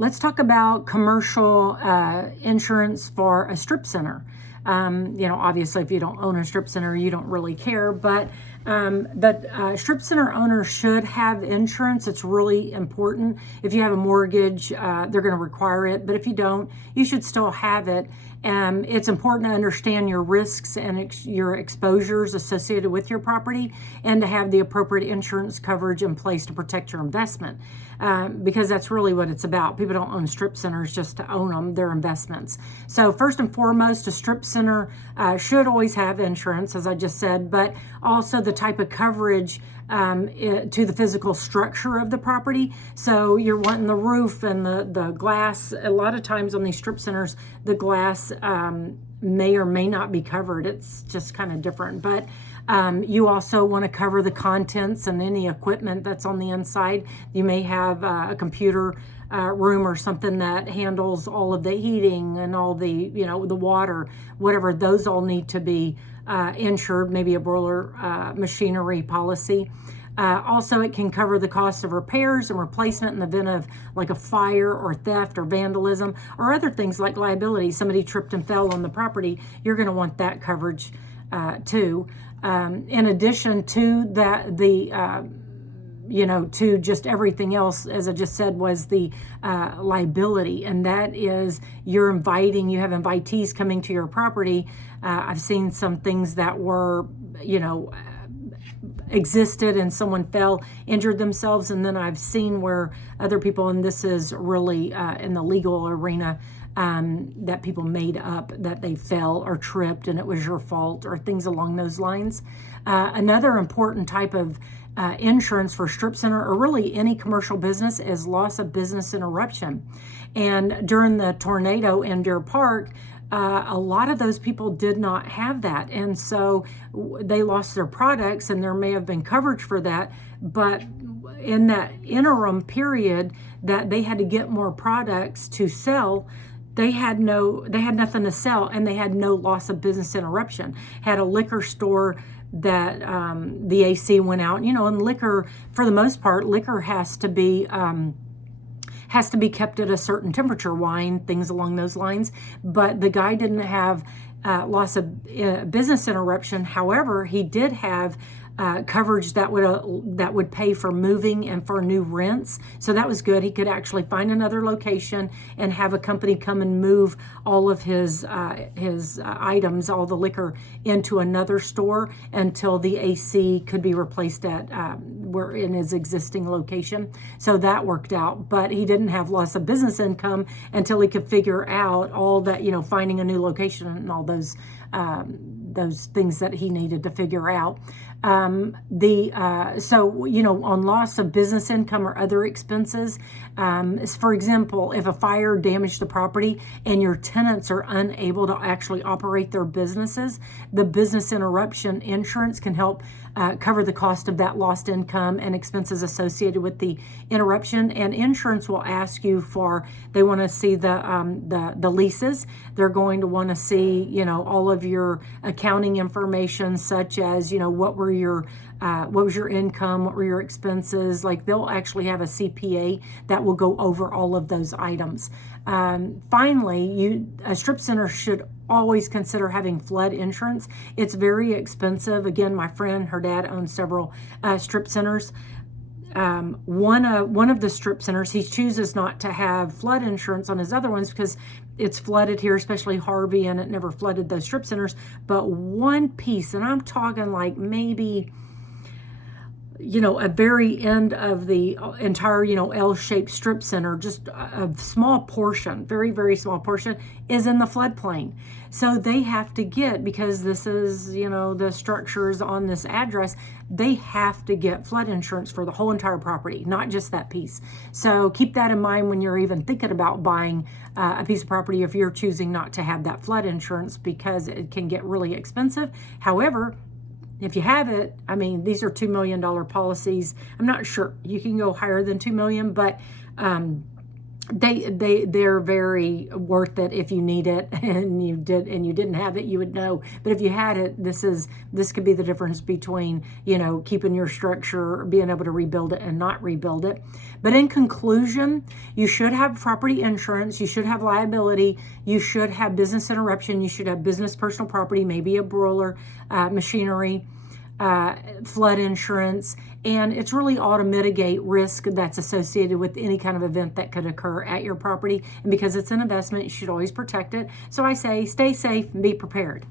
Let's talk about commercial insurance for a strip center. Obviously, if you don't own a strip center, you don't really care, but the strip center owner should have insurance. It's really important. If you have a mortgage, they're going to require it, but if you don't, you should still have it. It's important to understand your risks and your exposures associated with your property, and to have the appropriate insurance coverage in place to protect your investment, because that's really what it's about. People don't own strip centers just to own them. They're investments. So first and foremost, a strip center should always have insurance, as I just said, but also the type of coverage to the physical structure of the property. So you're wanting the roof and the glass. A lot of times on these strip centers, the glass may or may not be covered. It's just kind of different. But you also want to cover the contents and any equipment that's on the inside. You may have a computer room or something that handles all of the heating and all the, the water, whatever. Those all need to be insured, maybe a boiler machinery policy. Also, it can cover the cost of repairs and replacement in the event of like a fire or theft or vandalism or other things like liability. Somebody tripped and fell on the property, you're going to want that coverage too. In addition to that, to just everything else, as I just said, was the liability. And that is you have invitees coming to your property. I've seen some things that were, existed and someone fell, injured themselves. And then I've seen where other people, and this is really in the legal arena, that people made up that they fell or tripped and it was your fault or things along those lines. Another important type of insurance for strip center or really any commercial business is loss of business interruption. And during the tornado in Deer Park, a lot of those people did not have that. And so they lost their products, and there may have been coverage for that. But in that interim period that they had to get more products to sell, they had nothing to sell, and they had no loss of business interruption. Had a liquor store that the AC went out, and liquor, for the most part, liquor has to be kept at a certain temperature, wine, things along those lines. But the guy didn't have loss of business interruption. However, he did have coverage that would pay for moving and for new rents. So that was good. He could actually find another location and have a company come and move all of his items, all the liquor, into another store until the AC could be replaced at where in his existing location. So that worked out. But he didn't have loss of business income until he could figure out all that, finding a new location and all those things that he needed to figure out. On loss of business income or other expenses, for example, if a fire damaged the property and your tenants are unable to actually operate their businesses, the business interruption insurance can help cover the cost of that lost income and expenses associated with the interruption. And insurance will ask you they want to see the leases. They're going to want to see, all of your accounting information, such as, what was your income, what were your expenses. Like, they'll actually have a CPA that will go over all of those items. Finally, a strip center should always consider having flood insurance. It's very expensive. Again, my friend, her dad owns several strip centers. One of the strip centers, he chooses not to have flood insurance on his other ones because it's flooded here, especially Harvey, and it never flooded those strip centers. But one piece, and I'm talking like maybe, a very end of the entire, L-shaped strip center, just a small portion, very, very small portion, is in the floodplain. So they have to get, because this is, the structures on this address, they have to get flood insurance for the whole entire property, not just that piece. So keep that in mind when you're even thinking about buying a piece of property, if you're choosing not to have that flood insurance, because it can get really expensive. However, if you have it, these are $2 million policies. I'm not sure. You can go higher than $2 million, but they're very worth it if you need it and you didn't have it, you would know. But if you had it, this could be the difference between, keeping your structure, being able to rebuild it and not rebuild it. But in conclusion, you should have property insurance, you should have liability, you should have business interruption, you should have business personal property, maybe a broiler, machinery, flood insurance, and it's really all to mitigate risk that's associated with any kind of event that could occur at your property. And because it's an investment, you should always protect it. So I say stay safe and be prepared.